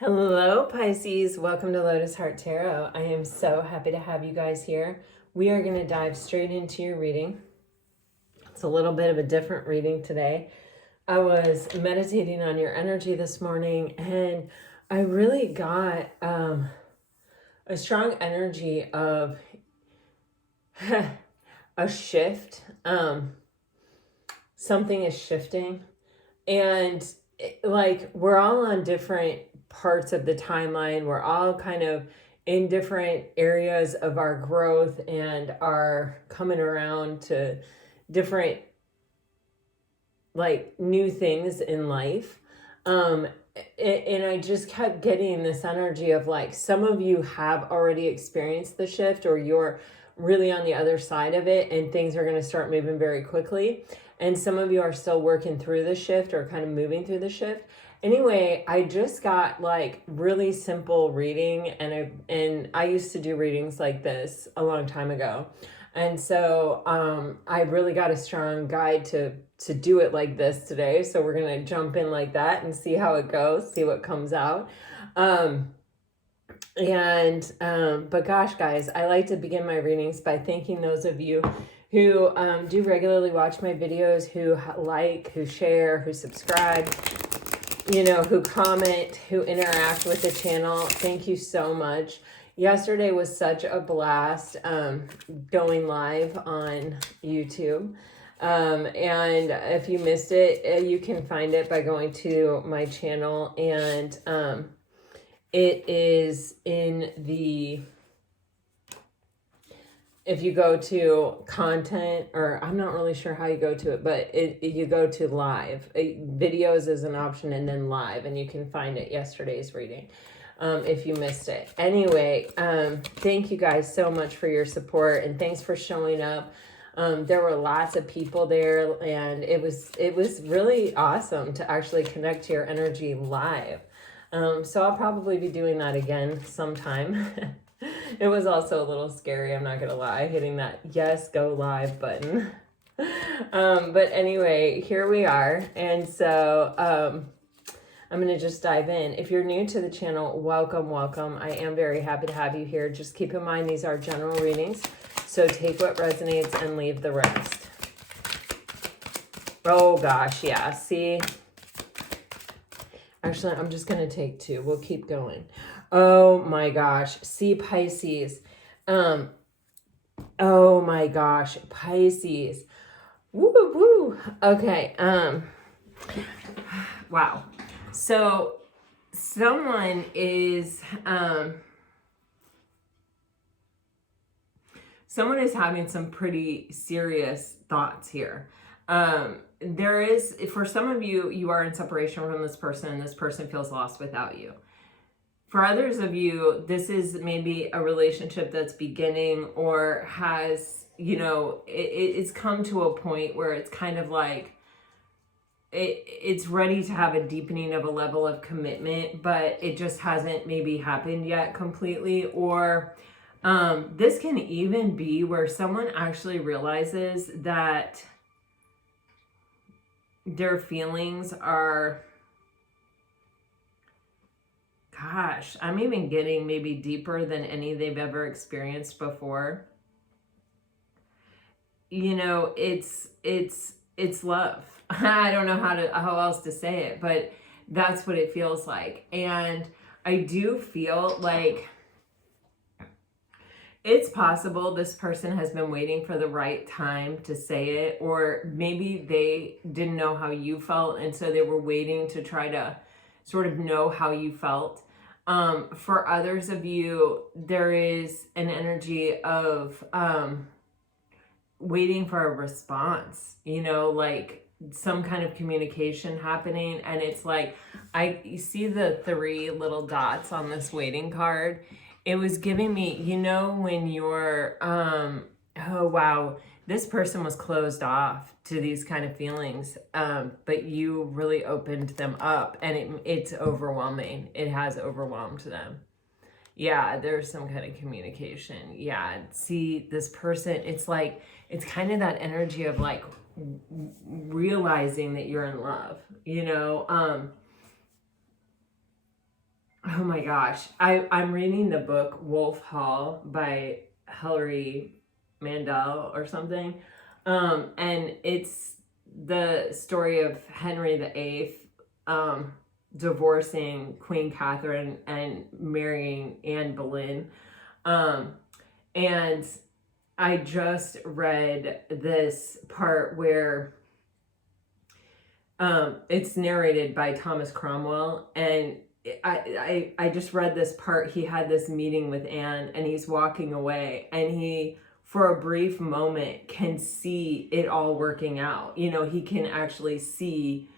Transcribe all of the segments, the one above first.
Hello, Pisces. Welcome to Lotus Heart Tarot. I am so happy to have you guys here. We are going to dive straight into your reading. It's a little bit of a different reading today. I was meditating on your energy this morning, and I really got a strong energy of a shift. Something is shifting, and we're all on different parts of the timeline. We're all kind of in different areas of our growth and are coming around to different new things in life. And I just kept getting this energy of some of you have already experienced the shift, or you're really on the other side of it and things are going to start moving very quickly. And some of you are still working through the shift or kind of moving through the shift. Anyway, I just got really simple reading, and I used to do readings like this a long time ago. And so I really got a strong guide to do it like this today. So we're going to jump in like that and see how it goes, see what comes out. But gosh, guys, I like to begin my readings by thanking those of you who do regularly watch my videos, who like, who share, who subscribe, who comment, who interact with the channel. Thank you so much. Yesterday was such a blast going live on YouTube. And if you missed it, you can find it by going to my channel, and it is in the, if you go to content, or I'm not really sure how you go to it, but you go to live. Videos is an option, and then live, and you can find it, yesterday's reading, if you missed it. Anyway, thank you guys so much for your support, and thanks for showing up. There were lots of people there, and it was really awesome to actually connect to your energy live. So I'll probably be doing that again sometime. It was also a little scary, I'm not gonna lie, hitting that yes, go live button. But anyway, here we are. And so I'm gonna just dive in. If you're new to the channel, welcome, welcome. I am very happy to have you here. Just keep in mind, these are general readings, so take what resonates and leave the rest. Oh gosh, yeah, see? Actually, I'm just gonna take two. We'll keep going. Oh my gosh. See, Pisces. Oh my gosh, Pisces. Woo woo. Okay. Wow. So someone is having some pretty serious thoughts here. There is, for some of you, you are in separation from this person, and this person feels lost without you. For others of you, this is maybe a relationship that's beginning, or has, it's come to a point where it's kind of like it's ready to have a deepening of a level of commitment, but it just hasn't maybe happened yet completely. Or this can even be where someone actually realizes that their feelings are, gosh, I'm even getting maybe deeper than any they've ever experienced before. It's love. I don't know how else to say it, but that's what it feels like. And I do feel like it's possible this person has been waiting for the right time to say it, or maybe they didn't know how you felt, and so they were waiting to try to sort of know how you felt. For others of you, there is an energy of waiting for a response, like some kind of communication happening. And it's like, you see the 3 little dots on this waiting card. It was giving me, when you're, oh wow, this person was closed off to these kind of feelings, but you really opened them up, and it's overwhelming. It has overwhelmed them. Yeah, there's some kind of communication. Yeah, see, this person, it's like, it's kind of that energy of realizing that you're in love, oh my gosh, I'm reading the book Wolf Hall by Hilary Mandel or something. And it's the story of Henry VIII divorcing Queen Catherine and marrying Anne Boleyn. And I just read this part where it's narrated by Thomas Cromwell, and I just read this part. He had this meeting with Anne, and he's walking away, and he, for a brief moment, can see it all working out. You know, he can actually see,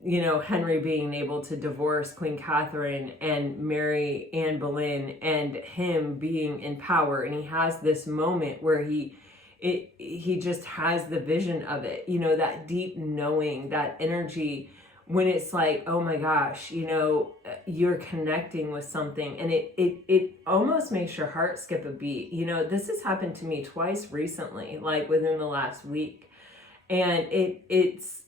you know, Henry being able to divorce Queen Catherine and marry Anne Boleyn, and him being in power. And he has this moment where he just has the vision of it, you know, that deep knowing, that energy, when it's like, oh my gosh, you know, you're connecting with something, and it almost makes your heart skip a beat. You know, this has happened to me twice recently, like within the last week. And it's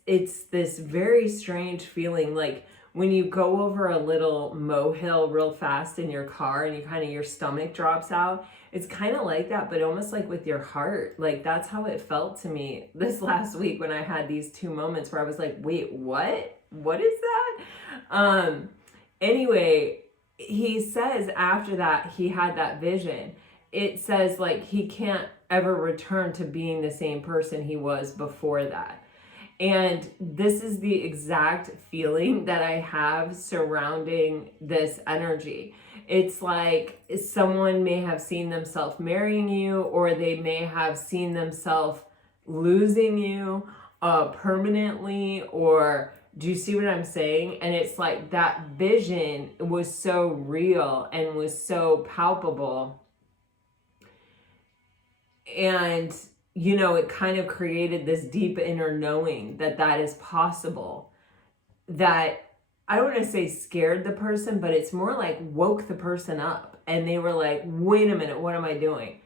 this very strange feeling, like when you go over a little molehill real fast in your car and you kind of, your stomach drops out. It's kind of like that, but almost like with your heart. Like that's how it felt to me this last week when I had these two moments where I was like, wait, what is that? Anyway, he says after that he had that vision. It says like he can't ever return to being the same person he was before that. And this is the exact feeling that I have surrounding this energy. It's like someone may have seen themselves marrying you, or they may have seen themselves losing you permanently, or do you see what I'm saying? And it's like that vision was so real and was so palpable. And, you know, it kind of created this deep inner knowing that that is possible. That, I don't want to say scared the person, but it's more like woke the person up. And they were like, wait a minute, what am I doing?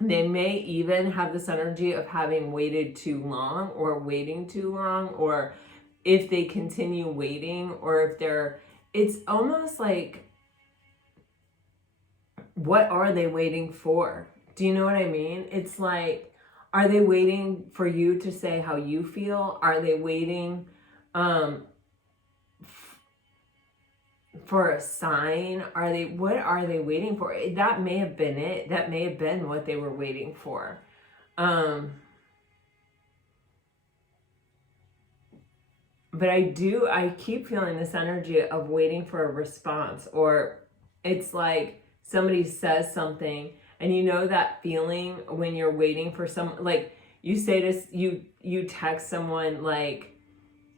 They may even have this energy of having waited too long, or waiting too long, or if they continue waiting, or if they're, it's almost like, what are they waiting for? Do you know what I mean? It's like, are they waiting for you to say how you feel? Are they waiting for a sign? What are they waiting for? That may have been it. That may have been what they were waiting for. But I keep feeling this energy of waiting for a response, or it's like somebody says something, and you know that feeling when you're waiting for some, like you say this, you text someone like,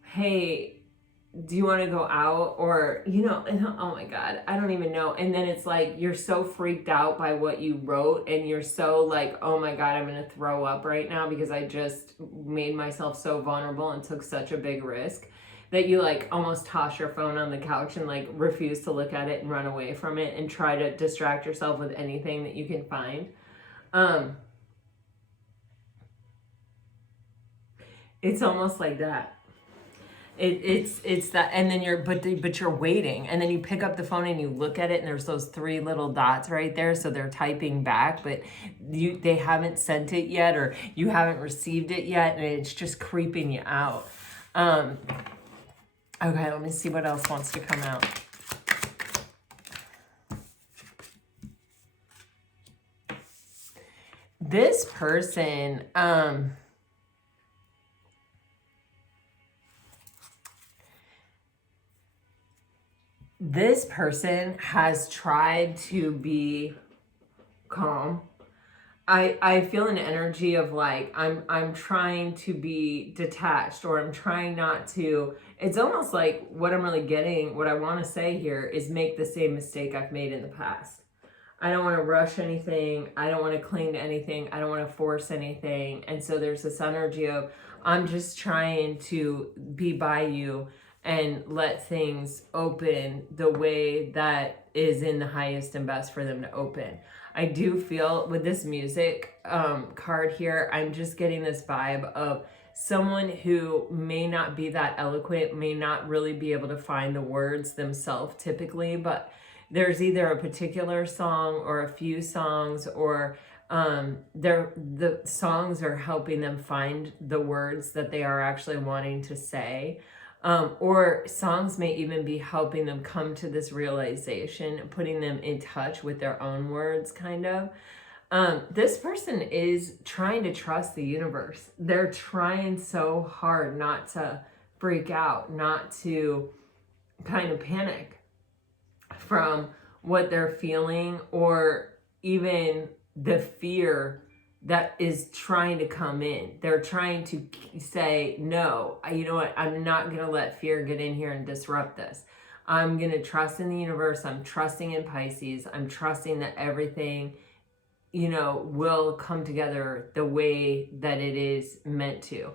hey, do you want to go out? Or, you know, oh my God, I don't even know. And then it's like, you're so freaked out by what you wrote, and you're so like, oh my God, I'm going to throw up right now because I just made myself so vulnerable and took such a big risk, that you like almost toss your phone on the couch and like refuse to look at it and run away from it and try to distract yourself with anything that you can find. It's almost like that. It's that, and then but you're waiting, and then you pick up the phone and you look at it, and there's those three little dots right there, so they're typing back, but they haven't sent it yet, or you haven't received it yet, and it's just creeping you out. Okay, let me see what else wants to come out. This person, has tried to be calm. I feel an energy of like, I'm trying to be detached, or I'm trying not to. It's almost like what I'm really getting, what I want to say here is make the same mistake I've made in the past. I don't want to rush anything. I don't want to cling to anything. I don't want to force anything. And so there's this energy of, I'm just trying to be by you and let things open the way that is in the highest and best for them to open. I do feel with this music card here, I'm just getting this vibe of someone who may not be that eloquent, may not really be able to find the words themselves typically, but there's either a particular song or a few songs, or the songs are helping them find the words that they are actually wanting to say. Or songs may even be helping them come to this realization, putting them in touch with their own words, kind of. This person is trying to trust the universe. They're trying so hard not to freak out, not to kind of panic from what they're feeling, or even the fear that is trying to come in. They're trying to say, no, you know what? I'm not going to let fear get in here and disrupt this. I'm going to trust in the universe. I'm trusting in Pisces. I'm trusting that everything, you know, will come together the way that it is meant to.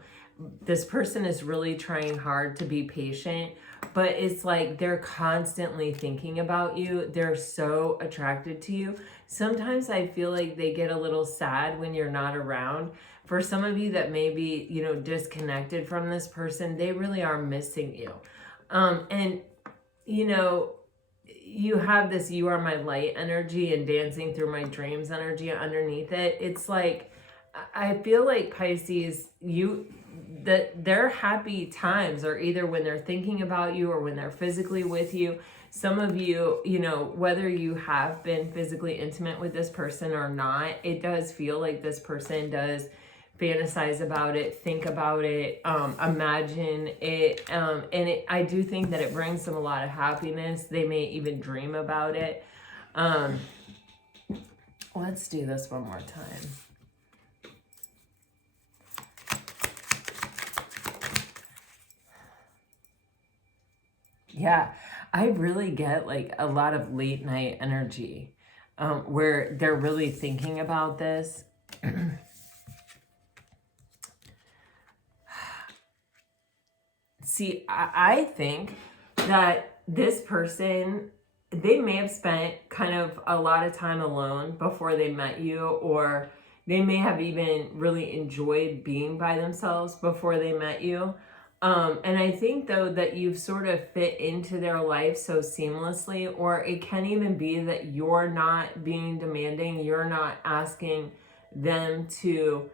This person is really trying hard to be patient, but it's like they're constantly thinking about you. They're so attracted to you. Sometimes I feel like they get a little sad when you're not around. For some of you that may be, you know, disconnected from this person, they really are missing you. And, you know, you have this "you are my light" energy and "dancing through my dreams" energy underneath it. It's like, I feel like Pisces, their happy times are either when they're thinking about you or when they're physically with you. Some of you, you know, whether you have been physically intimate with this person or not, it does feel like this person does fantasize about it, think about it, imagine it, and I do think that it brings them a lot of happiness. They may even dream about it. Let's do this one more time. Yeah, I really get like a lot of late night energy, where they're really thinking about this. See, I think that this person, they may have spent kind of a lot of time alone before they met you, or they may have even really enjoyed being by themselves before they met you. And I think, though, that you've sort of fit into their life so seamlessly, or it can even be that you're not being demanding, you're not asking them to,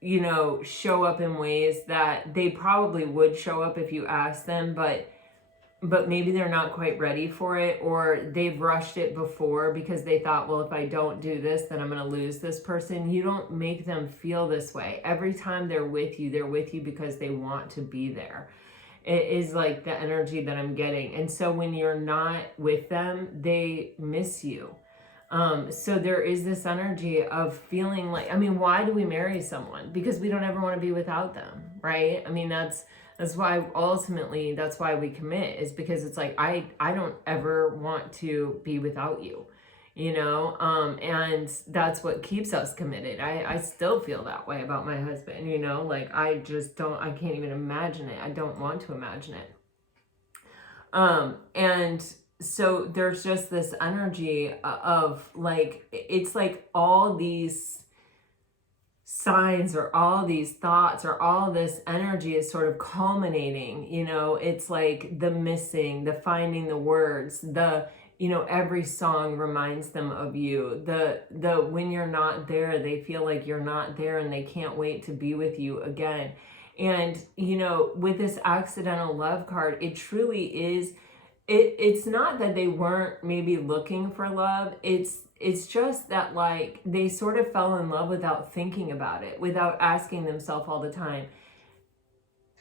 you know, show up in ways that they probably would show up if you asked them, but maybe they're not quite ready for it, or they've rushed it before because they thought, well, if I don't do this, then I'm going to lose this person. You don't make them feel this way. Every time they're with you because they want to be there. It is like the energy that I'm getting. And so when you're not with them, they miss you. So there is this energy of feeling like, I mean, why do we marry someone? Because we don't ever want to be without them, right? I mean, that's why ultimately, that's why we commit, is because it's like, I don't ever want to be without you, you know? And that's what keeps us committed. I still feel that way about my husband, you know? Like, I can't even imagine it. I don't want to imagine it. And so there's just this energy of like, it's like all these signs or all these thoughts or all this energy is sort of culminating, you know. It's like the missing, the finding the words, the, you know, every song reminds them of you. The when you're not there, they feel like you're not there and they can't wait to be with you again. And, you know, with this accidental love card, it truly is, it's not that they weren't maybe looking for love. It's just that, like, they sort of fell in love without thinking about it, without asking themselves all the time,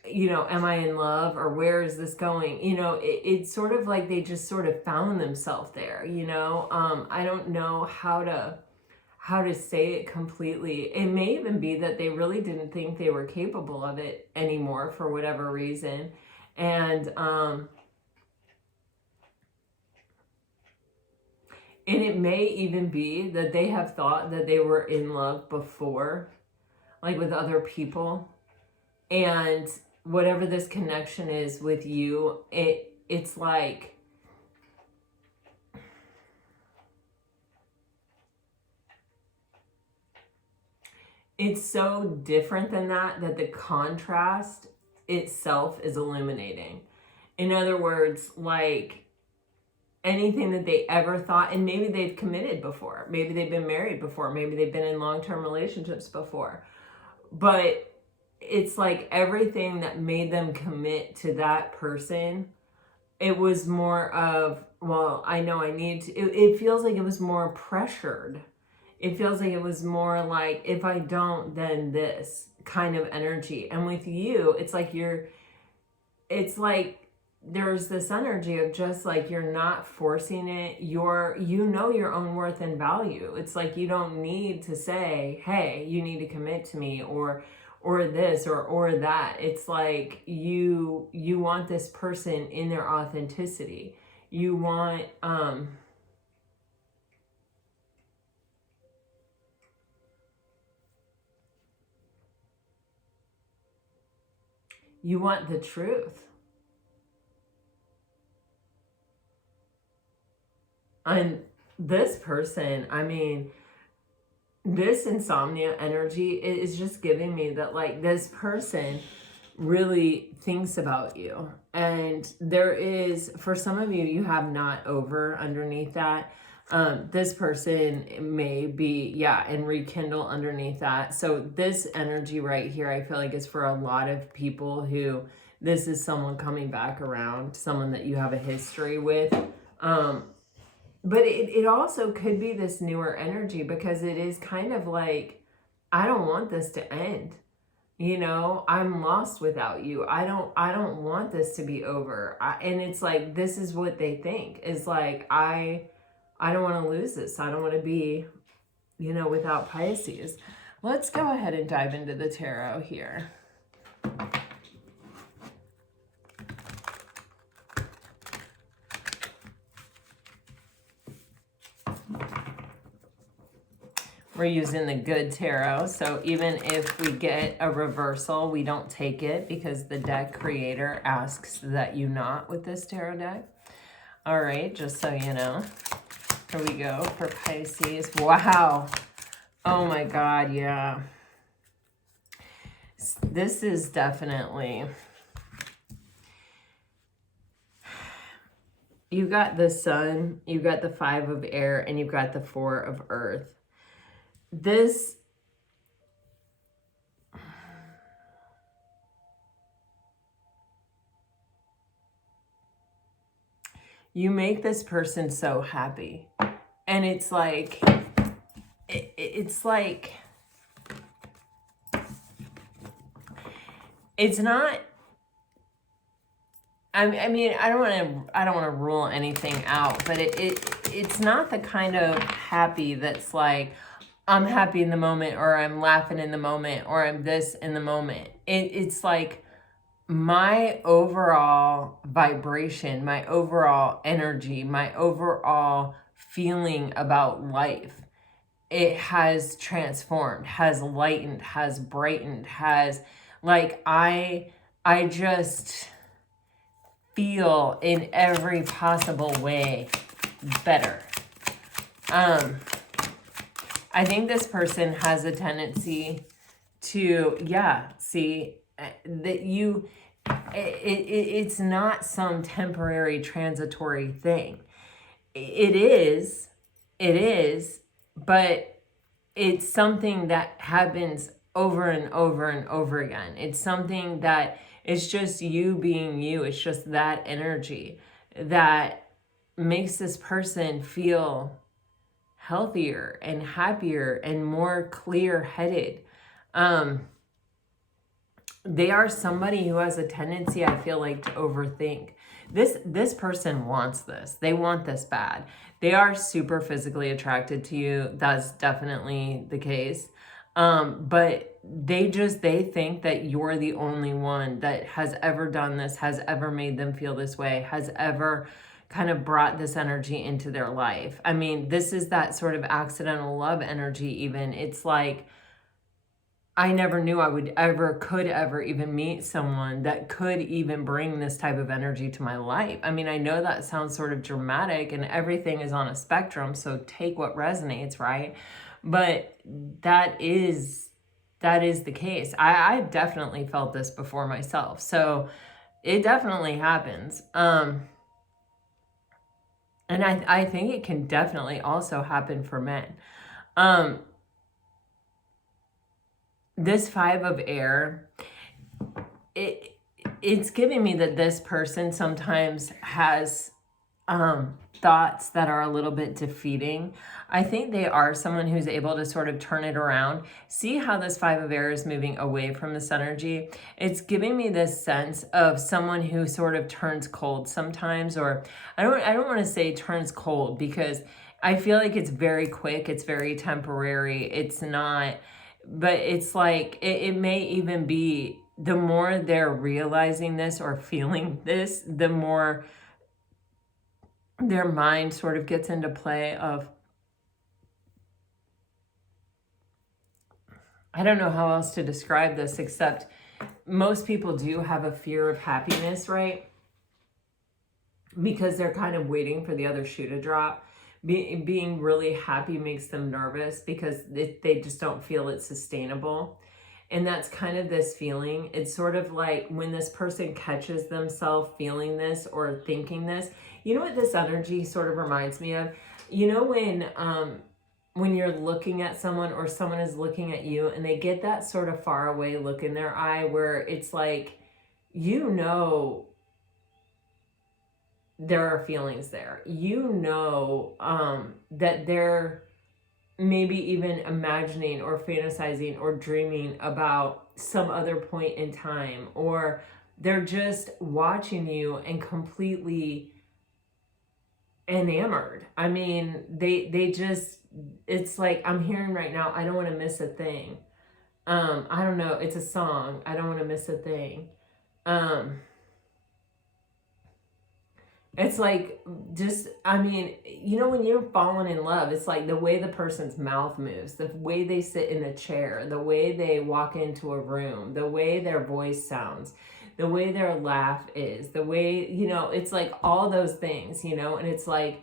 you know, am I in love, or where is this going? You know, it's sort of like they just sort of found themselves there, you know. I don't know how to say it completely. It may even be that they really didn't think they were capable of it anymore for whatever reason. And it may even be that they have thought that they were in love before, like with other people. And whatever this connection is with you, it's like, it's so different than that, that the contrast itself is illuminating. In other words, like anything that they ever thought, and maybe they've committed before, maybe they've been married before, maybe they've been in long-term relationships before, but it's like everything that made them commit to that person, it was more of, well, I know I need to, it feels like it was more pressured. It feels like it was more like, if I don't, then this kind of energy. And with you, it's like it's like there's this energy of just like, you're not forcing it. You know your own worth and value. It's like, you don't need to say, hey, you need to commit to me, or this or that. It's like you want this person in their authenticity. You want you want the truth. And this person, I mean, this insomnia energy is just giving me that, like, this person really thinks about you. And there is, for some of you, you have not over underneath that. This person may be, yeah, and rekindle underneath that. So this energy right here, I feel like is for a lot of people who, this is someone coming back around, someone that you have a history with. But it also could be this newer energy, because it is kind of like, I don't want this to end. You know, I'm lost without you. I don't want this to be over. And it's like, this is what they think, is like, I don't want to lose this. I don't want to be, you know, without Pisces. Let's go ahead and dive into the tarot here. We're using the good tarot, so even if we get a reversal, we don't take it, because the deck creator asks that you not with this tarot deck. All right, just so you know. Here we go for Pisces. Wow. Oh my God, yeah. This is definitely... You got the Sun, you got the 5 of air, and you've got the 4 of earth. This, you make this person so happy. And it's like, it's like, it's not, I mean, I don't want to rule anything out, but it's not the kind of happy that's like, I'm happy in the moment, or I'm laughing in the moment, or I'm this in the moment. It's like my overall vibration, my overall energy, my overall feeling about life, it has transformed, has lightened, has brightened, has, like, I just feel in every possible way better. I think this person has a tendency to, yeah, see, that you, it's not some temporary transitory thing. It is, but it's something that happens over and over and over again. It's something that it's just you being you. It's just that energy that makes this person feel healthier and happier and more clear-headed. They are somebody who has a tendency, I feel like, to overthink. This person wants this. They want this bad. They are super physically attracted to you. That's definitely the case. But they think that you're the only one that has ever done this, has ever made them feel this way, has ever kind of brought this energy into their life. I mean, this is that sort of accidental love energy even. It's like, I never knew I could ever even meet someone that could even bring this type of energy to my life. I mean, I know that sounds sort of dramatic, and everything is on a spectrum, so take what resonates, right? But that is that is the case. I've definitely felt this before myself. So it definitely happens. And I think it can definitely also happen for men. This 5 of air, it's giving me that this person sometimes has thoughts that are a little bit defeating. I think they are someone who's able to sort of turn it around. See how this 5 of air is moving away from this energy? It's giving me this sense of someone who sort of turns cold sometimes, or I don't want to say turns cold, because I feel like it's very quick, it's very temporary, it's not, but it's like it may even be the more they're realizing this or feeling this, the more their mind sort of gets into play of, I don't know how else to describe this, except most people do have a fear of happiness, right? Because they're kind of waiting for the other shoe to drop. Being really happy makes them nervous because they just don't feel it's sustainable. And that's kind of this feeling. It's sort of like when this person catches themselves feeling this or thinking this. You know what this energy sort of reminds me of? You know when you're looking at someone or someone is looking at you and they get that sort of far away look in their eye where it's like, you know, there are feelings there. You know that they're maybe even imagining or fantasizing or dreaming about some other point in time, or they're just watching you and completely enamored. I mean, they just, it's like, I'm hearing right now, I don't want to miss a thing. I don't know, it's a song, I don't want to miss a thing. It's like, just, I mean, you know, when you're falling in love, it's like the way the person's mouth moves, the way they sit in a chair, the way they walk into a room, the way their voice sounds, the way their laugh is, the way, you know, it's like all those things, you know, and it's like,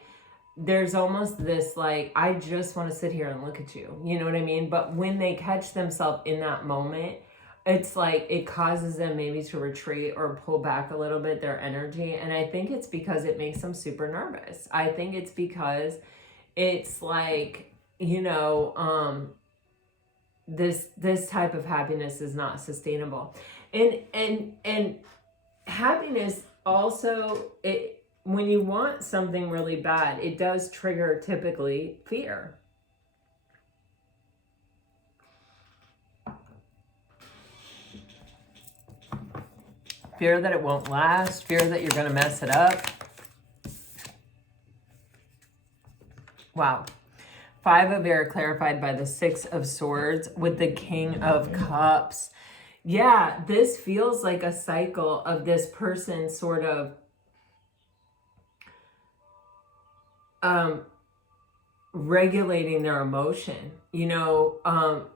there's almost this, like, I just want to sit here and look at you, you know what I mean? But when they catch themselves in that moment, it's like it causes them maybe to retreat or pull back a little bit their energy. And I think it's because it makes them super nervous. I think it's because it's like, you know, this type of happiness is not sustainable. And happiness also, when you want something really bad, it does trigger typically fear. Fear that it won't last, fear that you're going to mess it up. Wow. 5 of air clarified by the 6 of swords with the King of Cups. Yeah, this feels like a cycle of this person sort of regulating their emotion, you know,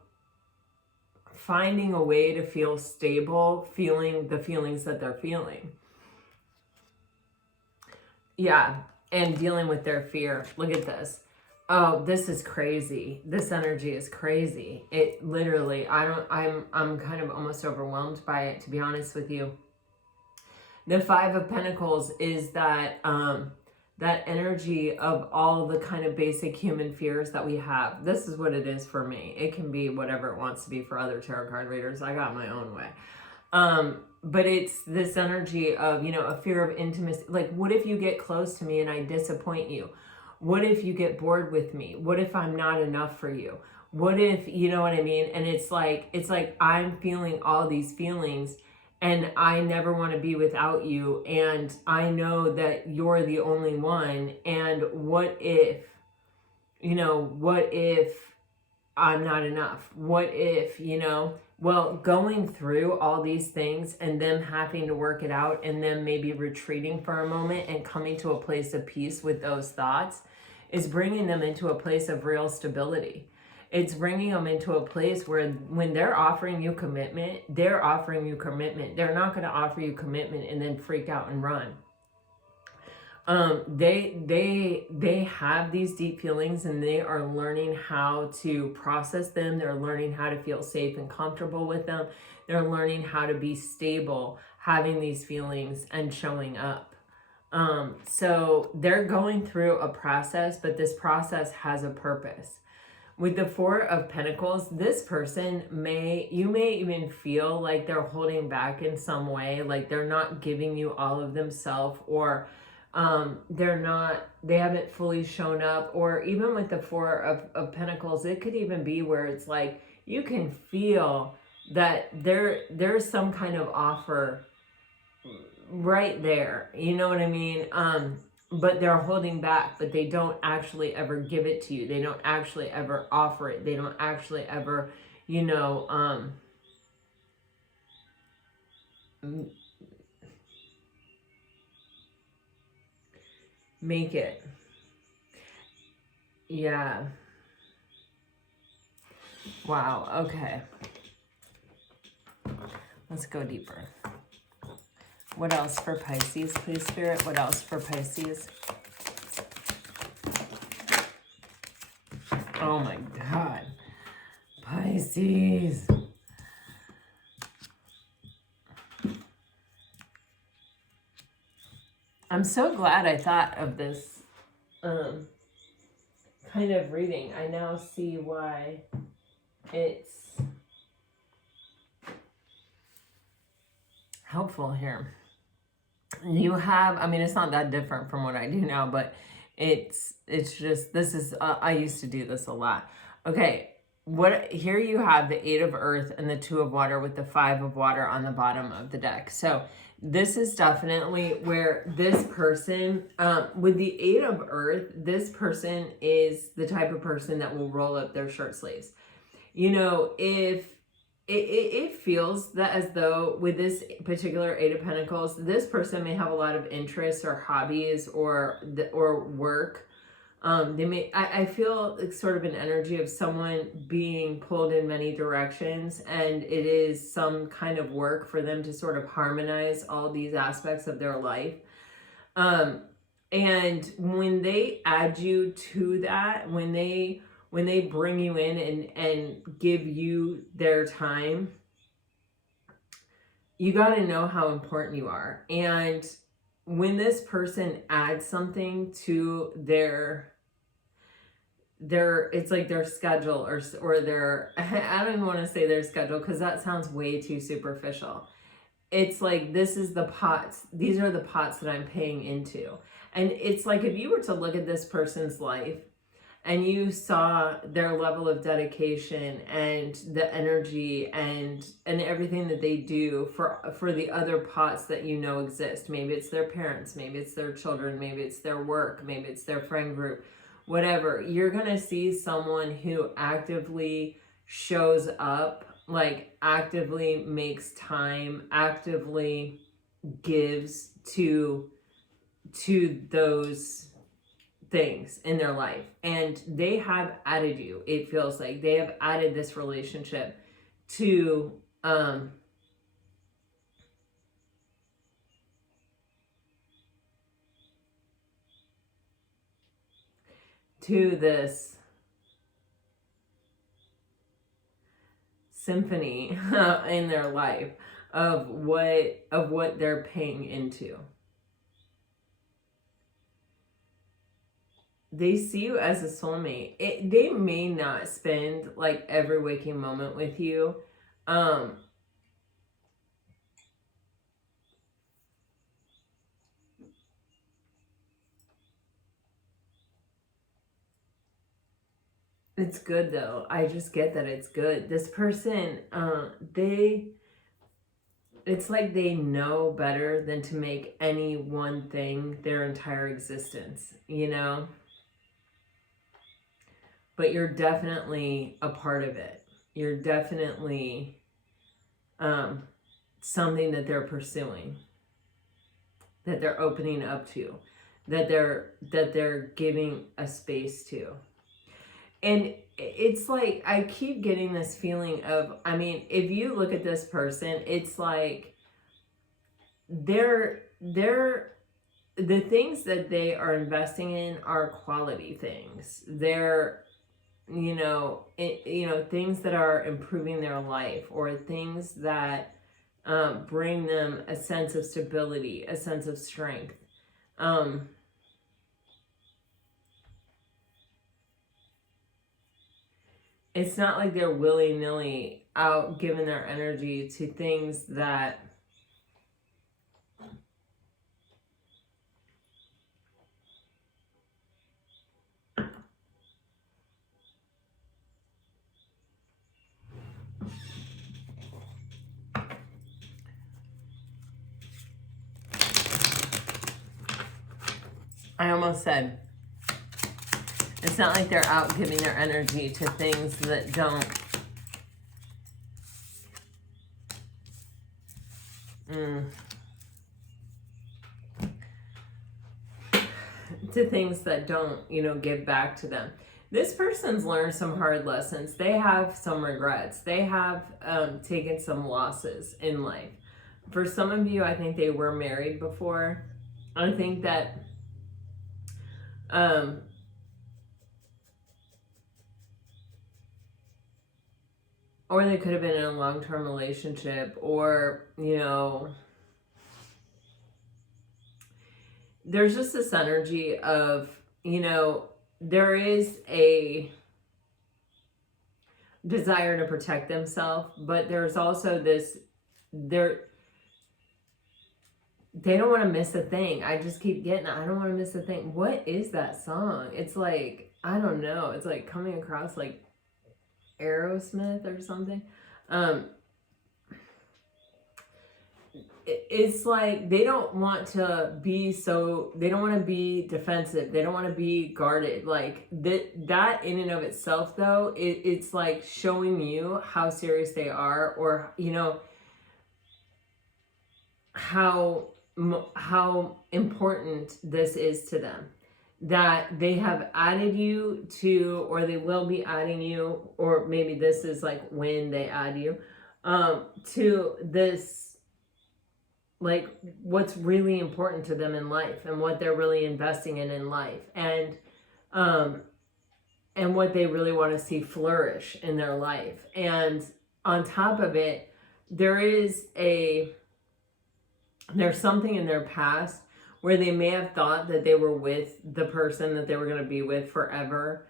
finding a way to feel stable, feeling the feelings that they're feeling. Yeah, and dealing with their fear. Look at this. Oh, this is crazy. This energy is crazy. It literally, I'm kind of almost overwhelmed by it, to be honest with you. The 5 of Pentacles is that that energy of all the kind of basic human fears that we have. This is what it is for me. It can be whatever it wants to be for other tarot card readers. I got my own way. But it's this energy of, you know, a fear of intimacy. Like, what if you get close to me and I disappoint you? What if you get bored with me? What if I'm not enough for you? What if, you know what I mean? And it's like I'm feeling all these feelings and I never want to be without you. And I know that you're the only one. And what if, you know, what if I'm not enough? What if, you know, well, going through all these things and them having to work it out and then maybe retreating for a moment and coming to a place of peace with those thoughts is bringing them into a place of real stability. It's bringing them into a place where when they're offering you commitment, they're offering you commitment. They're not going to offer you commitment and then freak out and run. They have these deep feelings, and they are learning how to process them. They're learning how to feel safe and comfortable with them. They're learning how to be stable having these feelings and showing up. So they're going through a process, but this process has a purpose. With the Four of Pentacles, this person you may even feel like they're holding back in some way, like they're not giving you all of themselves, or they haven't fully shown up. Or even with the Four of Pentacles, it could even be where it's like you can feel that there's some kind of offer right there, you know what I mean? But they're holding back, but they don't actually ever give it to you. They don't actually ever offer it. They don't actually ever, make it. Yeah. Wow. Okay. Let's go deeper. What else for Pisces, please, Spirit? What else for Pisces? Oh my God. Pisces. I'm so glad I thought of this kind of reading. I now see why it's helpful here. You have, I mean, it's not that different from what I do now, but it's just, this is, I used to do this a lot. Okay, here you have the Eight of Earth and the Two of Water with the Five of Water on the bottom of the deck. So this is definitely where this person, with the Eight of Earth, this person is the type of person that will roll up their shirt sleeves. If it feels that as though with this particular Eight of Pentacles, this person may have a lot of interests or hobbies or work. I feel like sort of an energy of someone being pulled in many directions, and it is some kind of work for them to sort of harmonize all these aspects of their life. And when they add you to that, when they bring you in and give you their time, you got to know how important you are. And when this person adds something to their it's like their schedule or their, I don't even want to say their schedule because that sounds way too superficial. It's like, this is the pots. These are the pots that I'm paying into. And it's like, if you were to look at this person's life and you saw their level of dedication and the energy and everything that they do for the other pots that exist. Maybe it's their parents, maybe it's their children, maybe it's their work, maybe it's their friend group, whatever. You're going to see someone who actively shows up, like actively makes time, actively gives to those things in their life, and they have added you. It feels like they have added this relationship to this symphony in their life of what they're paying into. They see you as a soulmate. They may not spend like every waking moment with you. It's good though. I just get that it's good. This person, it's like they know better than to make any one thing their entire existence, But you're definitely a part of it. You're definitely something that they're pursuing, that they're opening up to, that they're giving a space to. And it's like, I keep getting this feeling of, I mean, if you look at this person, it's like they're the things that they are investing in are quality things. They're, things that are improving their life, or things that bring them a sense of stability, a sense of strength. It's not like they're willy-nilly out giving their energy to things that I almost said, it's not like they're out giving their energy to things that don't give back to them. This person's learned some hard lessons. They have some regrets. They have taken some losses in life. For some of you, I think they were married before. I think that or they could have been in a long-term relationship, or, there's just this energy of, there is a desire to protect themselves, but there's also this, they don't want to miss a thing. I just keep getting, I don't want to miss a thing. What is that song? It's like, I don't know. It's like coming across like Aerosmith or something. It's like they don't want to be they don't want to be defensive. They don't want to be guarded. Like that in and of itself, though, it's like showing you how serious they are, or, how important this is to them. That they have added you to, or they will be adding you, or maybe this is like when they add you, to this, like what's really important to them in life, and what they're really investing in life, and what they really want to see flourish in their life. And on top of it, there's something in their past where they may have thought that they were with the person that they were going to be with forever,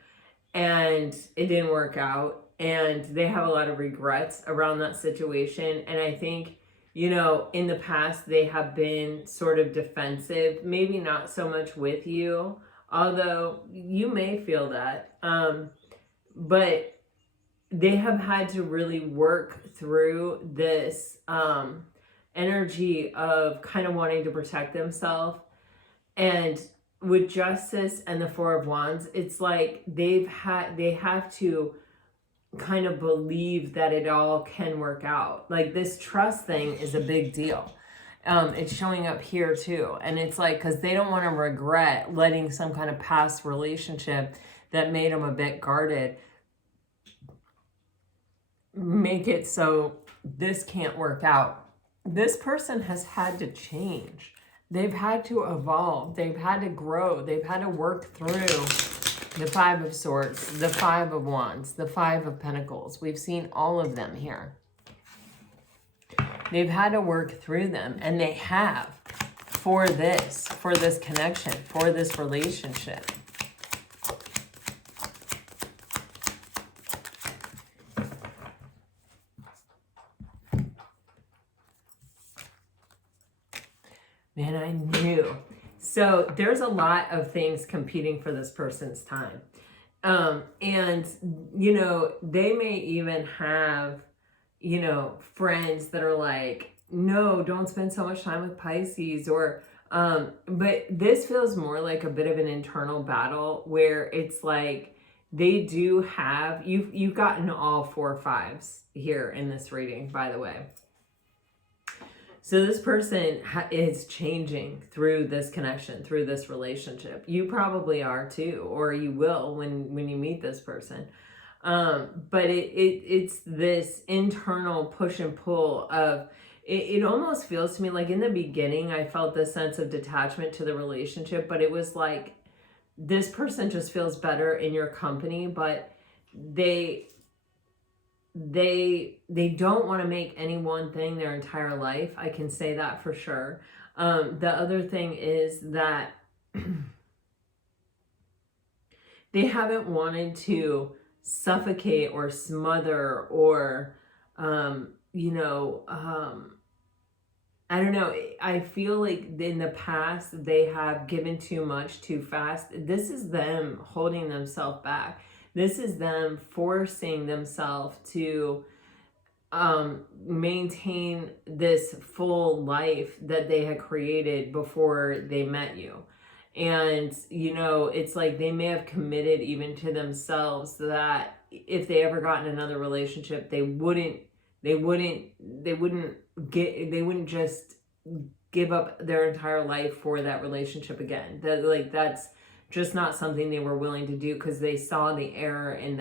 and it didn't work out, and they have a lot of regrets around that situation. And I think, in the past, they have been sort of defensive, maybe not so much with you, although you may feel that, but they have had to really work through this energy of kind of wanting to protect themselves. And with Justice and the Four of Wands, it's like they have to kind of believe that it all can work out. Like this trust thing is a big deal. It's showing up here too. And it's like, because they don't want to regret letting some kind of past relationship that made them a bit guarded make it so this can't work out. This person has had to change. They've had to evolve. They've had to grow. They've had to work through the Five of Swords, the Five of Wands, the Five of Pentacles. We've seen all of them here. They've had to work through them, and they have for this connection, for this relationship. Man, I knew. So there's a lot of things competing for this person's time. And, they may even have, friends that are like, no, don't spend so much time with Pisces, or, but this feels more like a bit of an internal battle where it's like, they do have, you've gotten all 4 5s here in this reading, by the way. So this person is changing through this connection, through this relationship. You probably are too, or you will when you meet this person. But it's this internal push and pull of, it almost feels to me like in the beginning, I felt this sense of detachment to the relationship, but it was like this person just feels better in your company, but they don't want to make any one thing their entire life. I can say that for sure. The other thing is that they haven't wanted to suffocate or smother or I don't know. I feel like in the past they have given too much too fast. This is them holding themselves back. This is them forcing themselves to maintain this full life that they had created before they met you. And, it's like they may have committed even to themselves that if they ever got in another relationship, they wouldn't just give up their entire life for that relationship again. That's just not something they were willing to do, because they saw the error in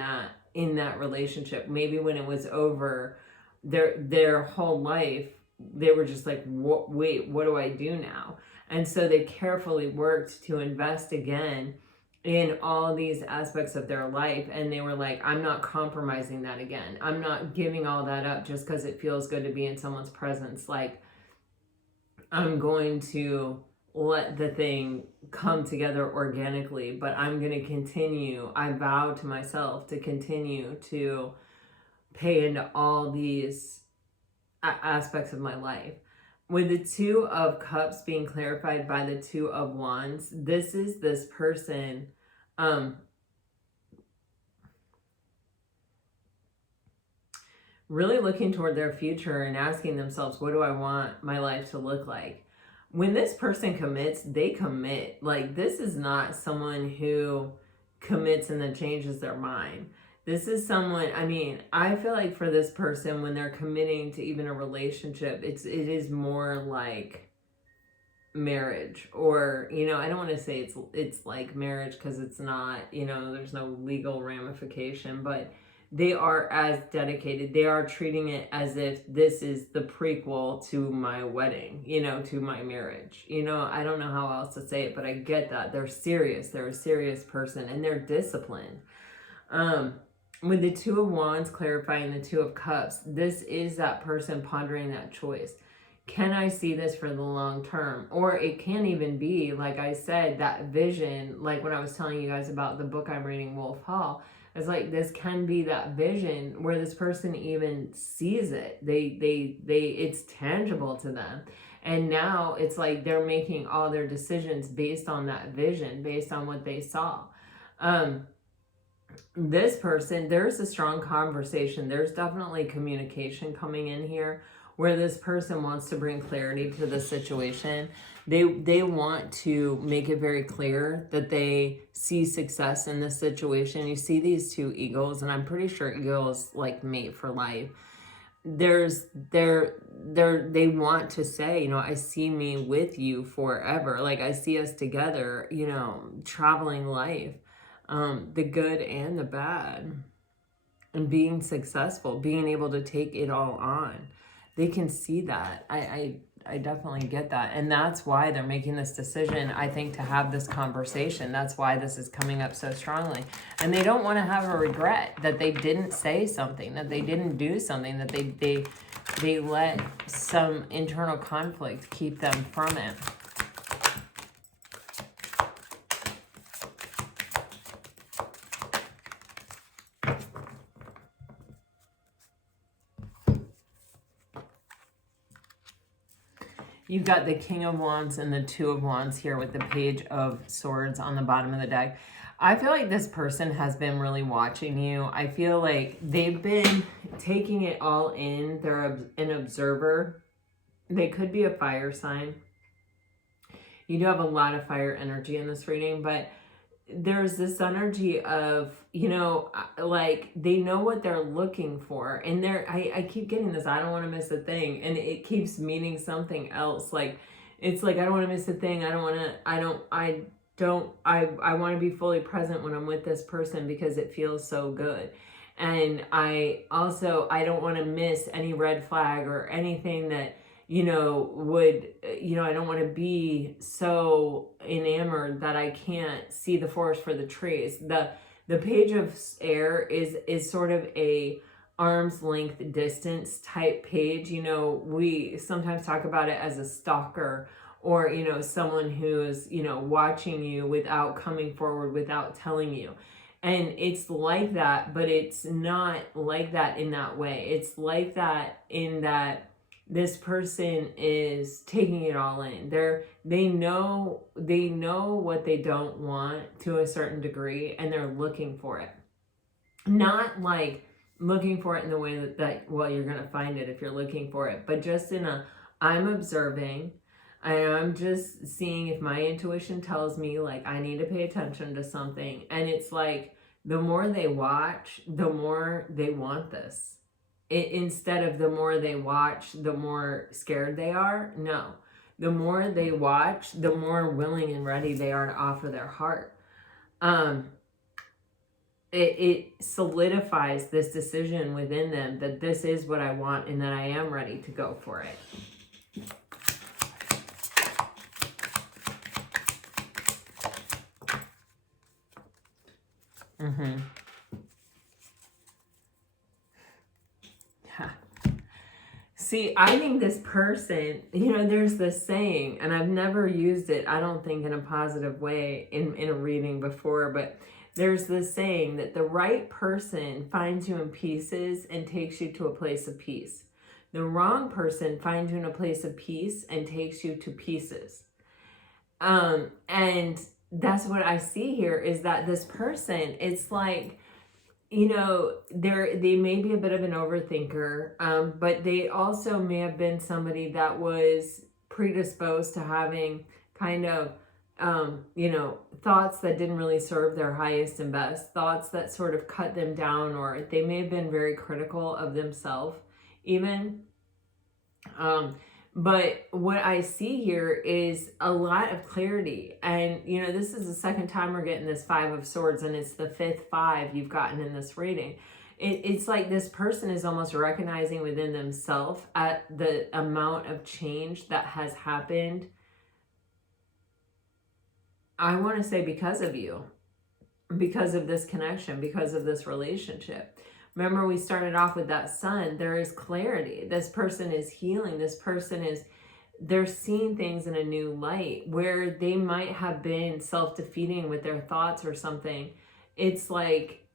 that relationship. Maybe when it was over, their whole life, they were just like, wait, what do I do now? And so they carefully worked to invest again in all these aspects of their life. And they were like, I'm not compromising that again. I'm not giving all that up just because it feels good to be in someone's presence. Like, I'm going to let the thing come together organically, but I'm going to continue. I vow to myself to continue to pay into all these aspects of my life. With the Two of Cups being clarified by the Two of Wands, this is this person really looking toward their future and asking themselves, what do I want my life to look like? When this person commits, they commit. Like, this is not someone who commits and then changes their mind. This is someone, I feel like for this person, when they're committing to even a relationship, it is more like marriage, or, I don't want to say it's like marriage, because it's not, there's no legal ramification, but they are as dedicated. They are treating it as if this is the prequel to my wedding, to my marriage. I don't know how else to say it, but I get that. They're serious. They're a serious person, and they're disciplined. With the Two of Wands clarifying the Two of Cups, this is that person pondering that choice. Can I see this for the long term? Or it can even be, like I said, that vision, like when I was telling you guys about the book I'm reading, Wolf Hall. It's like this can be that vision where this person even sees it. It's tangible to them. And now it's like they're making all their decisions based on that vision, based on what they saw. This person, there's a strong conversation. There's definitely communication coming in here where this person wants to bring clarity to the situation. They want to make it very clear that they see success in this situation. You see these two eagles, and I'm pretty sure eagles like mate for life. They want to say, I see me with you forever. Like, I see us together, traveling life. The good and the bad, and being successful, being able to take it all on. They can see that. I definitely get that. And that's why they're making this decision, I think, to have this conversation. That's why this is coming up so strongly. And they don't want to have a regret that they didn't say something, that they didn't do something, that they let some internal conflict keep them from it. You've got the King of Wands and the Two of Wands here with the Page of Swords on the bottom of the deck. I feel like this person has been really watching you. I feel like they've been taking it all in. They're an observer. They could be a fire sign. You do have a lot of fire energy in this reading, but there's this energy of, like they know what they're looking for. And I keep getting this, I don't want to miss a thing. And it keeps meaning something else. Like, it's like, I don't want to miss a thing. I want to be fully present when I'm with this person because it feels so good. And I don't want to miss any red flag or anything that, would, I don't want to be so enamored that I can't see the forest for the trees. The page of air is sort of a arm's length distance type page. We sometimes talk about it as a stalker, or someone who's watching you without coming forward, without telling you. And it's like that, but it's not like that in that way. It's like that in that this person is taking it all in. They know what they don't want to a certain degree, and they're looking for it. Not like looking for it in the way that you're going to find it if you're looking for it, but just I'm observing, and I'm just seeing if my intuition tells me like I need to pay attention to something. And it's like the more they watch, the more they want this. Instead of the more they watch, the more scared they are. No, the more they watch, the more willing and ready they are to offer their heart. It solidifies this decision within them that this is what I want and that I am ready to go for it. Yeah. See, I think this person, there's this saying, and I've never used it, I don't think in a positive way in a reading before, but there's this saying that the right person finds you in pieces and takes you to a place of peace. The wrong person finds you in a place of peace and takes you to pieces. And that's what I see here, is that this person, it's like, they may be a bit of an overthinker, but they also may have been somebody that was predisposed to having kind of, thoughts that didn't really serve their highest and best, thoughts that sort of cut them down, or they may have been very critical of themselves even. But what I see here is a lot of clarity. And, this is the second time we're getting this 5 of Swords, and it's the 5th 5 you've gotten in this reading. It's like this person is almost recognizing within themselves at the amount of change that has happened. I want to say because of you, because of this connection, because of this relationship. Remember, we started off with that Sun. There is clarity. This person is healing. This person they're seeing things in a new light where they might have been self-defeating with their thoughts or something. It's like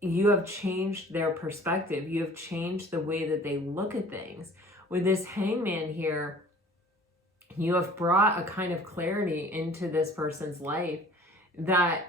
you have changed their perspective. You have changed the way that they look at things. With this Hangman here, you have brought a kind of clarity into this person's life that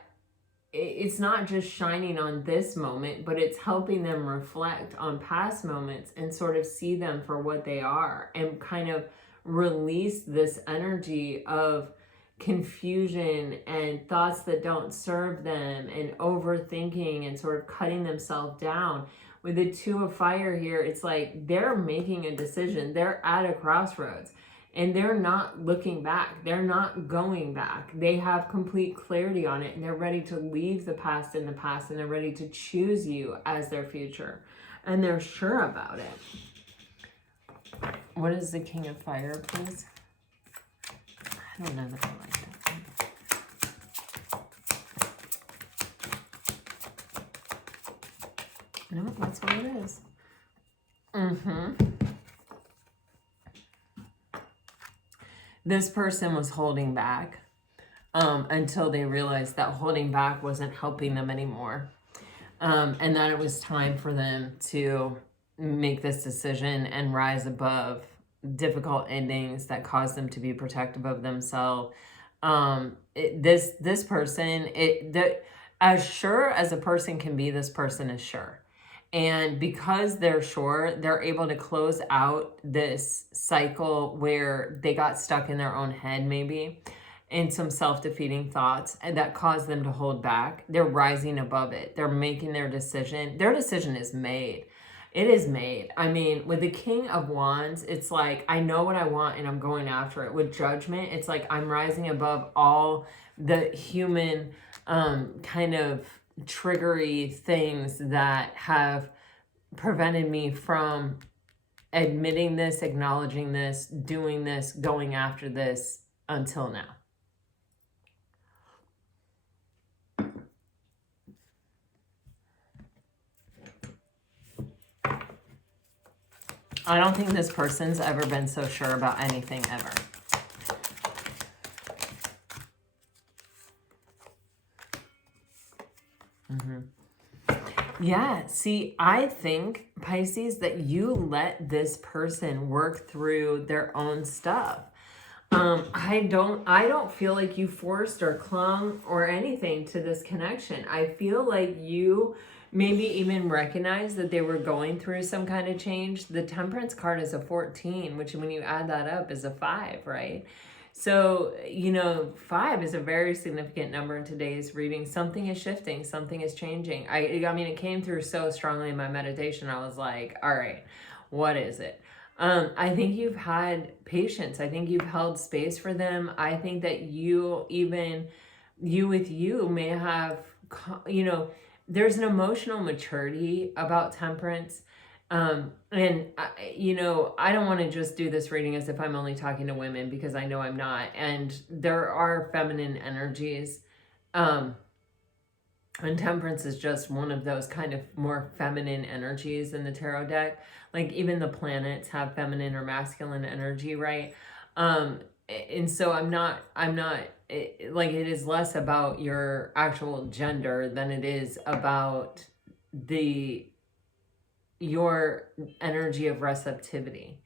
it's not just shining on this moment, but it's helping them reflect on past moments and sort of see them for what they are, and kind of release this energy of confusion and thoughts that don't serve them, and overthinking and sort of cutting themselves down. With the 2 of Fire here, it's like they're making a decision. They're at a crossroads. And they're not looking back. They're not going back. They have complete clarity on it. And they're ready to leave the past in the past. And they're ready to choose you as their future. And they're sure about it. What is the King of Fire, please? I don't know that I like that. No, that's what it is. This person was holding back until they realized that holding back wasn't helping them anymore. And that it was time for them to make this decision and rise above difficult endings that caused them to be protective of themselves. This person, as sure as a person can be, this person is sure. And because they're sure, they're able to close out this cycle where they got stuck in their own head, maybe, in some self-defeating thoughts, and that caused them to hold back. They're rising above it. They're making their decision. Their decision is made. It is made. I mean, with the King of Wands, it's like, I know what I want and I'm going after it. With Judgment, it's like I'm rising above all the human kind of triggery things that have prevented me from admitting this, acknowledging this, doing this, going after this until now. I don't think this person's ever been so sure about anything ever. Yeah, see, I think, Pisces, that you let this person work through their own stuff. I don't feel like you forced or clung or anything to this connection. I feel like you maybe even recognized that they were going through some kind of change. The Temperance card is a 14, which when you add that up is a 5, right? So, 5 is a very significant number in today's reading. Something is shifting. Something is changing. I mean, it came through so strongly in my meditation. I was like, all right, what is it? I think you've had patience. I think you've held space for them. I think that you may have, there's an emotional maturity about Temperance. And I don't want to just do this reading as if I'm only talking to women, because I know I'm not. And there are feminine energies. And Temperance is just one of those kind of more feminine energies in the tarot deck. Like even the planets have feminine or masculine energy, right? And so I'm not, like, it is less about your actual gender than it is about your energy of receptivity.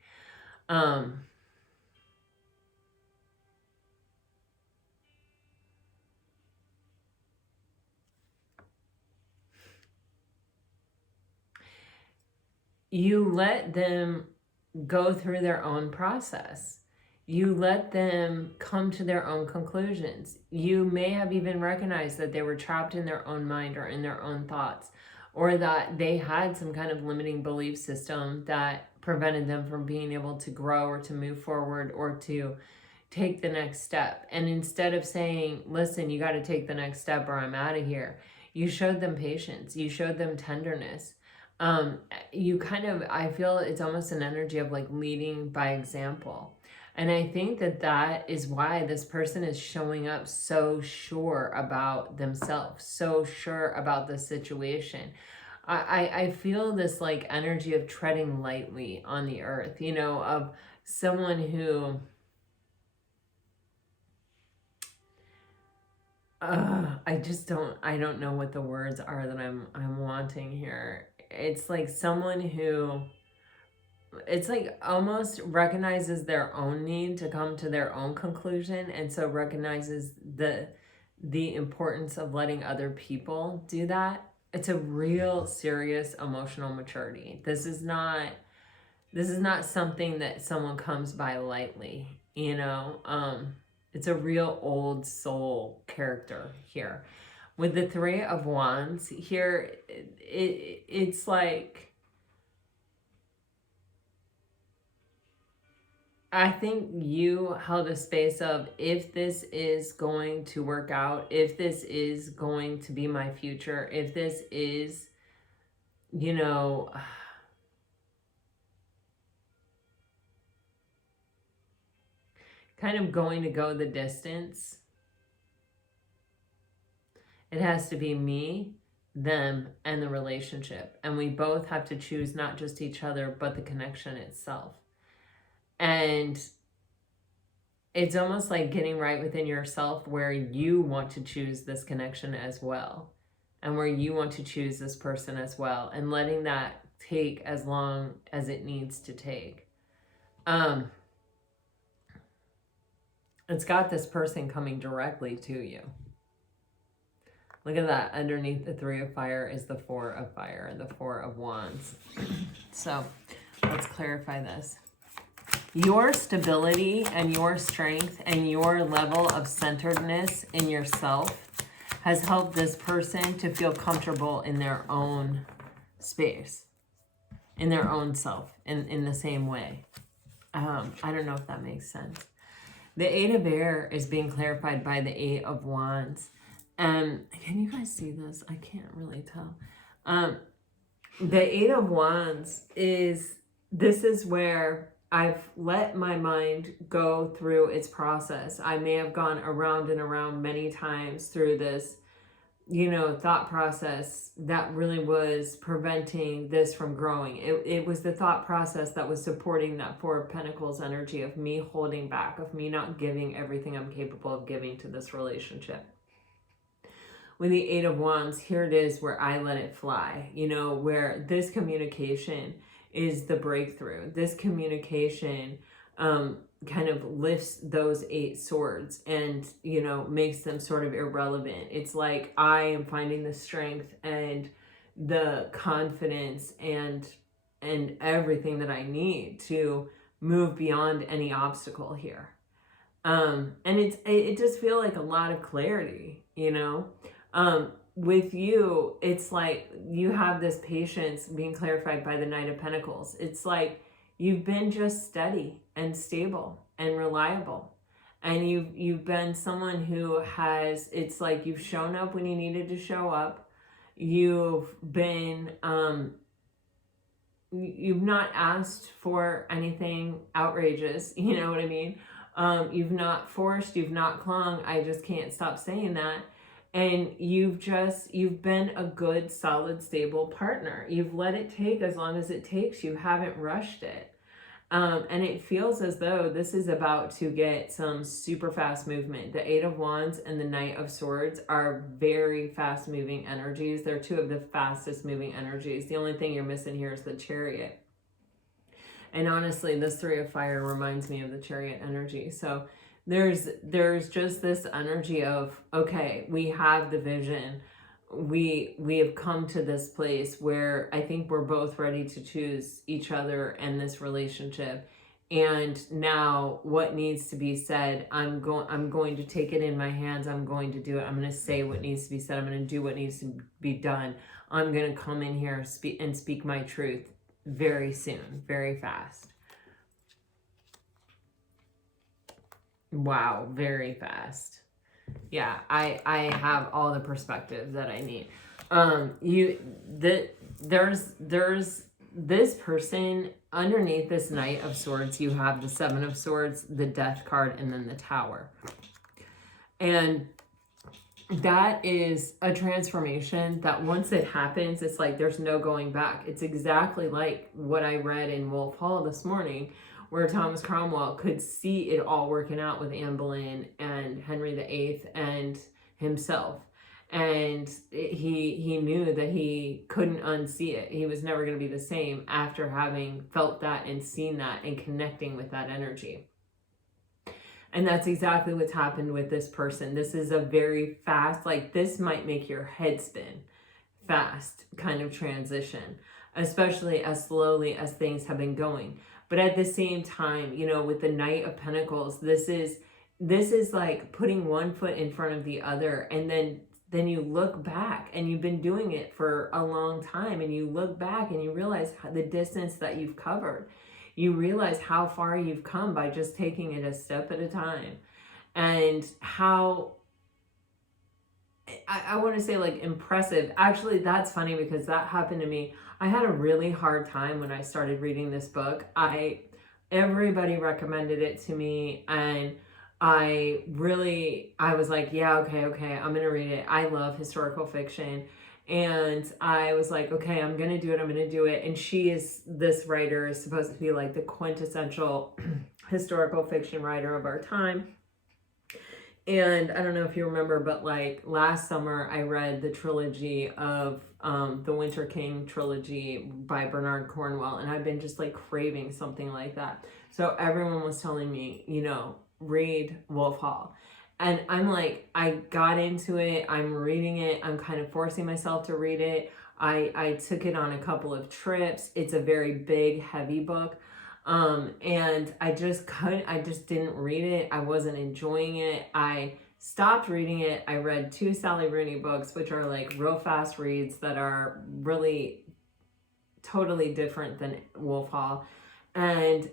You let them go through their own process. You let them come to their own conclusions. You may have even recognized that they were trapped in their own mind or in their own thoughts, or that they had some kind of limiting belief system that prevented them from being able to grow or to move forward or to take the next step. And instead of saying, listen, you got to take the next step or I'm out of here, you showed them patience. You showed them tenderness. I feel it's almost an energy of like leading by example. And I think that is why this person is showing up so sure about themselves, so sure about the situation. I feel this like energy of treading lightly on the earth, of someone who, I don't know what the words are that I'm wanting here. It's like someone who, it's like almost recognizes their own need to come to their own conclusion, and so recognizes the importance of letting other people do that. It's a real serious emotional maturity. This is not something that someone comes by lightly, it's a real old soul character here. With the 3 of Wands here, it's like, I think you held a space of, if this is going to work out, if this is going to be my future, if this is, kind of going to go the distance, it has to be me, them, and the relationship. And we both have to choose not just each other, but the connection itself. And it's almost like getting right within yourself, where you want to choose this connection as well, and where you want to choose this person as well, and letting that take as long as it needs to take. It's got this person coming directly to you. Look at that. Underneath the 3 of fire is the 4 of fire and the 4 of wands. So let's clarify this. Your stability and your strength and your level of centeredness in yourself has helped this person to feel comfortable in their own space, in their own self, in the same way. I don't know if that makes sense. The 8 of air is being clarified by the 8 of wands. Can you guys see this? I can't really tell. The 8 of wands is this is where I've let my mind go through its process. I may have gone around and around many times through this, thought process that really was preventing this from growing. It was the thought process that was supporting that Four of Pentacles energy of me holding back, of me not giving everything I'm capable of giving to this relationship. With the Eight of Wands, here it is where I let it fly, where this communication is the breakthrough. This communication kind of lifts those 8 swords and, makes them sort of irrelevant. It's like I am finding the strength and the confidence and everything that I need to move beyond any obstacle here. And it just feels like a lot of clarity, with you, it's like you have this patience being clarified by the Knight of Pentacles. It's like you've been just steady and stable and reliable. And you've been someone who has, it's like you've shown up when you needed to show up. You've been, you've not asked for anything outrageous, you know what I mean? You've not forced, you've not clung. I just can't stop saying that. And you've been a good, solid, stable partner. You've let it take as long as it takes. You haven't rushed it. And it feels as though this is about to get some super fast movement. The Eight of Wands and the Knight of Swords are very fast moving energies. They're 2 of the fastest moving energies. The only thing you're missing here is the Chariot. And honestly, this 3 of Fire reminds me of the Chariot energy. So there's just this energy of, okay, we have the vision. We have come to this place where I think we're both ready to choose each other and this relationship. And now what needs to be said, I'm going to take it in my hands. I'm going to do it. I'm going to say what needs to be said. I'm going to do what needs to be done. I'm going to come in here and speak my truth very soon, very fast. Wow, very fast. Yeah, I have all the perspectives that I need. There's this person underneath this Knight of Swords. You have the 7 of Swords, the Death card, and then the Tower. And that is a transformation that once it happens, it's like there's no going back. It's exactly like what I read in Wolf Hall this morning, where Thomas Cromwell could see it all working out with Anne Boleyn and Henry VIII and himself. And he knew that he couldn't unsee it. He was never going to be the same after having felt that and seen that and connecting with that energy. And that's exactly what's happened with this person. This is a very fast, like this might make your head spin, fast kind of transition, especially as slowly as things have been going. But at the same time, with the Knight of Pentacles, this is like putting one foot in front of the other. And then you look back, and you've been doing it for a long time, and you look back and you realize the distance that you've covered. You realize how far you've come by just taking it a step at a time. And how, I want to say like impressive. Actually, that's funny because that happened to me. I had a really hard time when I started reading this book. Everybody recommended it to me, and I was like, yeah, okay, I'm going to read it. I love historical fiction. And I was like, okay, I'm going to do it. And this writer is supposed to be like the quintessential historical fiction writer of our time. And I don't know if you remember, but like last summer, I read the trilogy of the Winter King trilogy by Bernard Cornwell. And I've been just like craving something like that. So everyone was telling me, read Wolf Hall. And I'm like, I got into it. I'm reading it. I'm kind of forcing myself to read it. I took it on a couple of trips. It's a very big, heavy book. And I just didn't read it. I wasn't enjoying it. I stopped reading it. I read 2 Sally Rooney books, which are like real fast reads that are really totally different than Wolf Hall. And,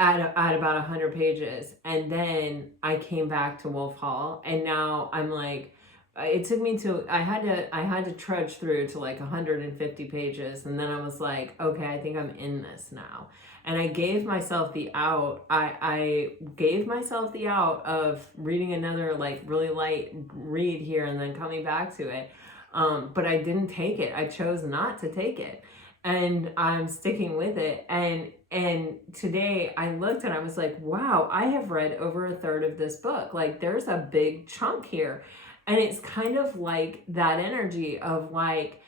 at about 100 pages. And then I came back to Wolf Hall, and now I'm like, it took me to, I had to trudge through to like 150 pages. And then I was like, okay, I think I'm in this now. And I gave myself the out. I gave myself the out of reading another like really light read here and then coming back to it. But I didn't take it. I chose not to take it. And I'm sticking with it. And today I looked and I was like, wow, I have read over a third of this book. Like there's a big chunk here. And it's kind of like that energy of like,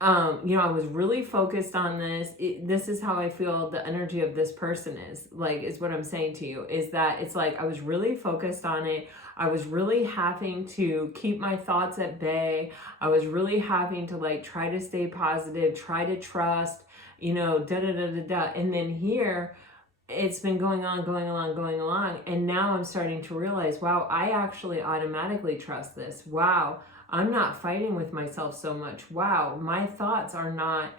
you know, I was really focused on this. This is how I feel the energy of this person is what I'm saying to you, is that it's like I was really focused on it. I was really having to keep my thoughts at bay. I was really having to like try to stay positive, try to trust, you know, And then here, it's been going along. And now I'm starting to realize, wow, I actually automatically trust this. Wow, I'm not fighting with myself so much. Wow, my thoughts are not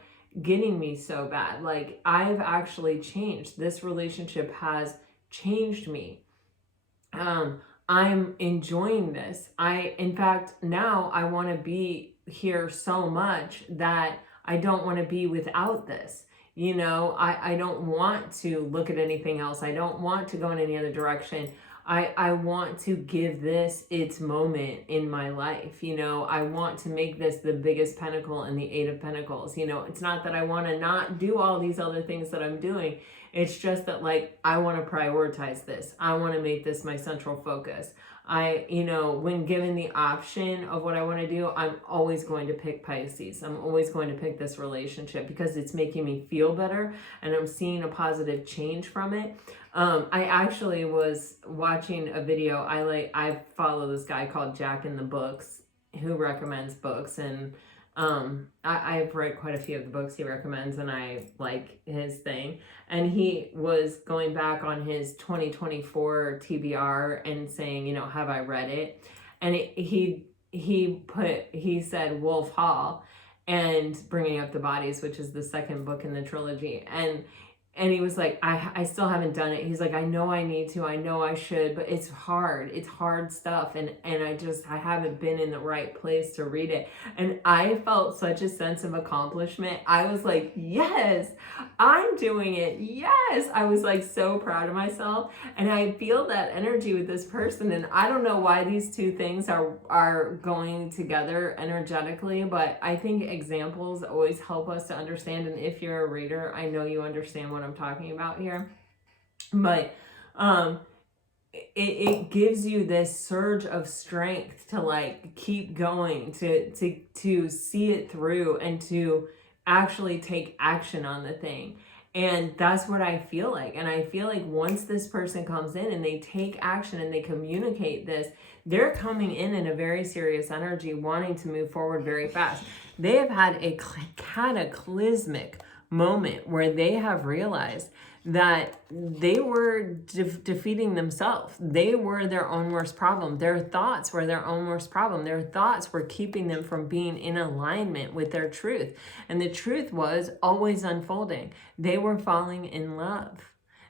getting me so bad. Like I've actually changed. This relationship has changed me. I'm enjoying this. In fact, now I want to be here so much that I don't want to be without this. You know, I don't want to look at anything else. I don't want to go in any other direction. I want to give this its moment in my life. You know, I want to make this the biggest pentacle in the Eight of Pentacles. You know, it's not that I want to not do all these other things that I'm doing. It's just that like, I want to prioritize this. I want to make this my central focus. You know, when given the option of what I want to do, I'm always going to pick Pisces. I'm always going to pick this relationship because it's making me feel better and I'm seeing a positive change from it. I actually was watching a video. I follow this guy called Jack in the Books who recommends books, and I've read quite a few of the books he recommends, and I like his thing. And he was going back on his 2024 TBR and saying, you know, have I read it? And he said Wolf Hall and Bringing Up the Bodies, which is the second book in the trilogy. And he was like, I still haven't done it. He's like, I know I need to, I know I should, but it's hard stuff. And I haven't been in the right place to read it. And I felt such a sense of accomplishment. I was like, yes, I'm doing it. Yes. I was like so proud of myself. And I feel that energy with this person. And I don't know why these two things are going together energetically, but I think examples always help us to understand. And if you're a reader, I know you understand what I'm talking about here. But it gives you this surge of strength to like keep going, to see it through and to actually take action on the thing. And that's what I feel like. And I feel like once this person comes in and they take action and they communicate this, they're coming in a very serious energy, wanting to move forward very fast. They have had a cataclysmic moment where they have realized that they were defeating themselves. They were their own worst problem. Their thoughts were their own worst problem. Their thoughts were keeping them from being in alignment with their truth. And the truth was always unfolding. They were falling in love.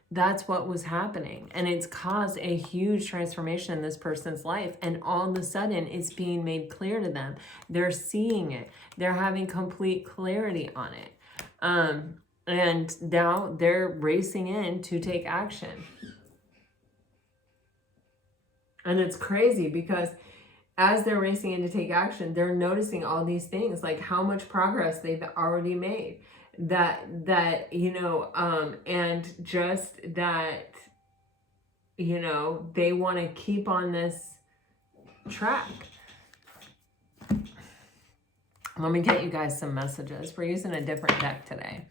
That's what was happening. And it's caused a huge transformation in this person's life. And all of a sudden, it's being made clear to them. They're seeing it. They're having complete clarity on it. And now they're racing in to take action. And it's crazy because as they're racing in to take action, they're noticing all these things, like how much progress they've already made. That you know, and just that, you know, they want to keep on this track. Let me get you guys some messages. We're using a different deck today.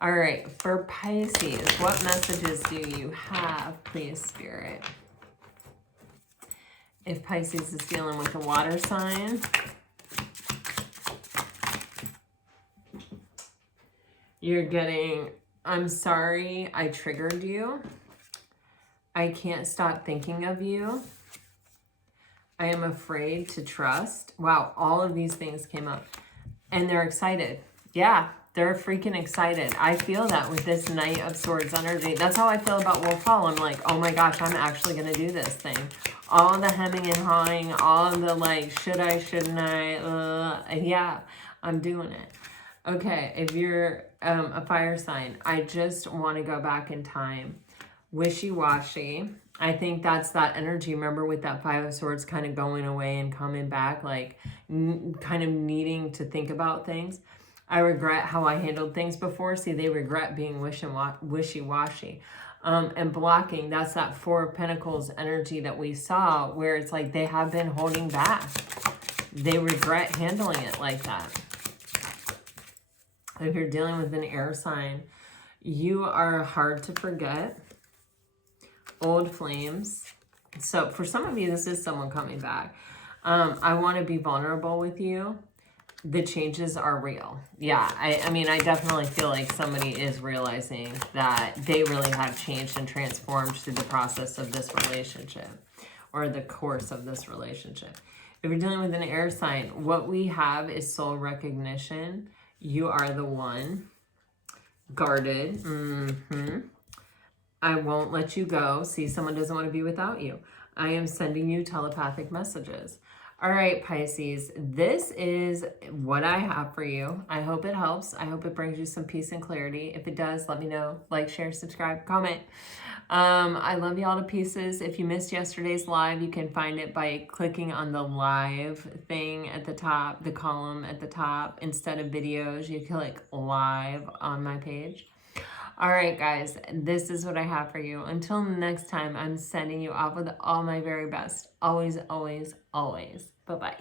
All right, for Pisces, what messages do you have, please, Spirit? If Pisces is dealing with a water sign, you're getting, I'm sorry I triggered you. I can't stop thinking of you. I am afraid to trust. Wow, all of these things came up. And they're excited. Yeah, they're freaking excited. I feel that with this Knight of Swords energy. That's how I feel about Wolf Hall. I'm like, oh my gosh, I'm actually going to do this thing. All the hemming and hawing, all the like, should I, shouldn't I? Yeah, I'm doing it. Okay, if you're a fire sign, I just want to go back in time. Wishy-washy. I think that's that energy. Remember with that Five of Swords kind of going away and coming back, like kind of needing to think about things. I regret how I handled things before. See, they regret being wishy-washy. And blocking, that's that Four of Pentacles energy that we saw, where it's like they have been holding back. They regret handling it like that. If you're dealing with an air sign, you are hard to forget. Old flames. So for some of you, this is someone coming back. I want to be vulnerable with you. The changes are real. Yeah, I mean, I definitely feel like somebody is realizing that they really have changed and transformed through the process of this relationship, or the course of this relationship. If you're dealing with an air sign, what we have is soul recognition. You are the one. Guarded. I won't let you go. See, someone doesn't want to be without you. I am sending you telepathic messages. All right, Pisces, this is what I have for you. I hope it helps. I hope it brings you some peace and clarity. If it does, let me know. Like, share, subscribe, comment. I love you all to pieces. If you missed yesterday's live, you can find it by clicking on the live thing at the top, the column at the top. Instead of videos, you click live on my page. All right, guys, this is what I have for you. Until next time, I'm sending you off with all my very best. Always, always, always. Bye-bye.